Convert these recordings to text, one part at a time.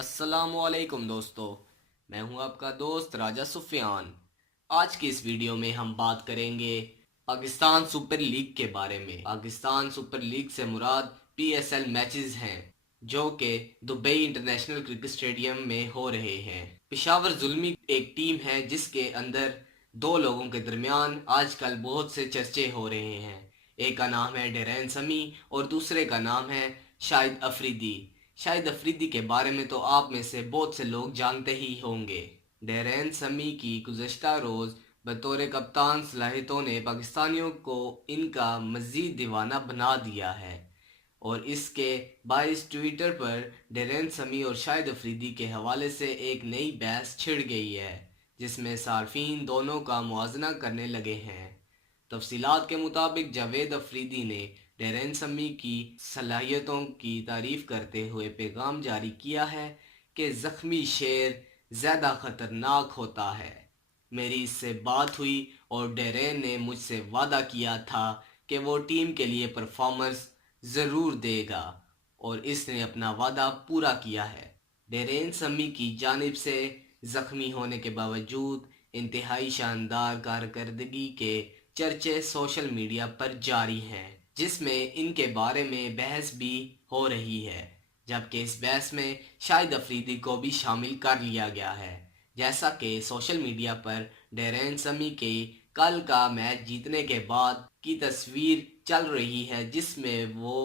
السلام علیکم دوستو، میں ہوں آپ کا دوست راجہ سفیان۔ آج کی اس ویڈیو میں ہم بات کریں گے پاکستان سپر لیگ کے بارے میں۔ پاکستان سپر لیگ سے مراد PSL میچز ہیں جو کہ دبئی انٹرنیشنل کرکٹ اسٹیڈیم میں ہو رہے ہیں۔ پشاور زلمی ایک ٹیم ہے جس کے اندر دو لوگوں کے درمیان آج کل بہت سے چرچے ہو رہے ہیں۔ ایک کا نام ہے ڈیرین سمی اور دوسرے کا نام ہے شاہد افریدی۔ شاہد افریدی کے بارے میں تو آپ میں سے بہت سے لوگ جانتے ہی ہوں گے۔ ڈیرین سمی کی گزشتہ روز بطور کپتان صلاحیتوں نے پاکستانیوں کو ان کا مزید دیوانہ بنا دیا ہے، اور اس کے باعث ٹویٹر پر ڈیرین سمی اور شاہد افریدی کے حوالے سے ایک نئی بحث چھڑ گئی ہے جس میں صارفین دونوں کا موازنہ کرنے لگے ہیں۔ تفصیلات کے مطابق جاوید افریدی نے ڈیرین سمی کی صلاحیتوں کی تعریف کرتے ہوئے پیغام جاری کیا ہے کہ زخمی شیر زیادہ خطرناک ہوتا ہے۔ میری اس سے بات ہوئی اور ڈیرین نے مجھ سے وعدہ کیا تھا کہ وہ ٹیم کے لیے پرفارمنس ضرور دے گا، اور اس نے اپنا وعدہ پورا کیا ہے۔ ڈیرین سمی کی جانب سے زخمی ہونے کے باوجود انتہائی شاندار کارکردگی کے چرچے سوشل میڈیا پر جاری ہیں، جس میں ان کے بارے میں بحث بھی ہو رہی ہے، جبکہ اس بحث میں شاہد افریدی کو بھی شامل کر لیا گیا ہے۔ جیسا کہ سوشل میڈیا پر ڈیرین سمی کے کل کا میچ جیتنے کے بعد کی تصویر چل رہی ہے جس میں وہ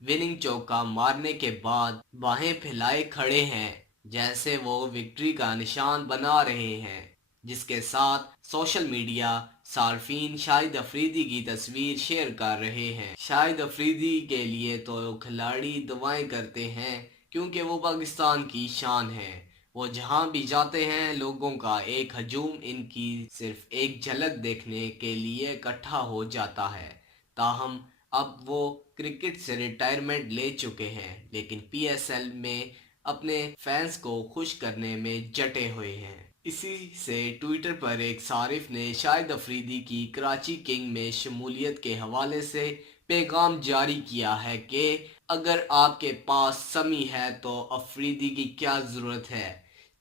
وننگ چوکا مارنے کے بعد باہیں پھیلائے کھڑے ہیں جیسے وہ وکٹری کا نشان بنا رہے ہیں، جس کے ساتھ سوشل میڈیا صارفین شاہد افریدی کی تصویر شیئر کر رہے ہیں۔ شاہد افریدی کے لیے تو کھلاڑی دعائیں کرتے ہیں کیونکہ وہ پاکستان کی شان ہے۔ وہ جہاں بھی جاتے ہیں لوگوں کا ایک ہجوم ان کی صرف ایک جھلک دیکھنے کے لیے اکٹھا ہو جاتا ہے۔ تاہم اب وہ کرکٹ سے ریٹائرمنٹ لے چکے ہیں، لیکن PSL میں اپنے فینس کو خوش کرنے میں جٹے ہوئے ہیں۔ اسی سے ٹویٹر پر ایک صارف نے شاہد افریدی کی کراچی کنگ میں شمولیت کے حوالے سے پیغام جاری کیا ہے کہ اگر آپ کے پاس سمی ہے تو افریدی کی کیا ضرورت ہے،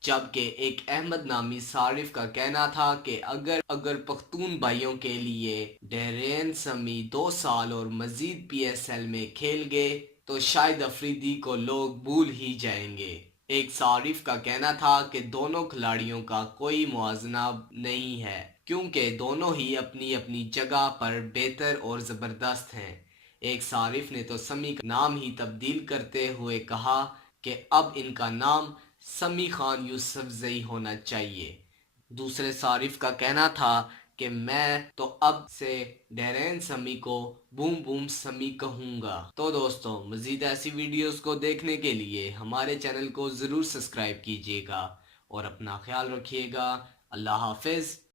جبکہ ایک احمد نامی صارف کا کہنا تھا کہ اگر پختون بھائیوں کے لیے ڈیرین سمی 2 سال اور مزید PSL میں کھیل گئے تو شاہد افریدی کو لوگ بھول ہی جائیں گے۔ ایک صارف کا کہنا تھا کہ دونوں کھلاڑیوں کا کوئی موازنہ نہیں ہے کیونکہ دونوں ہی اپنی اپنی جگہ پر بہتر اور زبردست ہیں۔ ایک صارف نے تو سمی کا نام ہی تبدیل کرتے ہوئے کہا کہ اب ان کا نام سمی خان یوسف زئی ہونا چاہیے۔ دوسرے صارف کا کہنا تھا کہ میں تو اب سے ڈیرین سمی کو بوم بوم سمی کہوں گا۔ تو دوستو، مزید ایسی ویڈیوز کو دیکھنے کے لیے ہمارے چینل کو ضرور سبسکرائب کیجیے گا اور اپنا خیال رکھیے گا۔ اللہ حافظ۔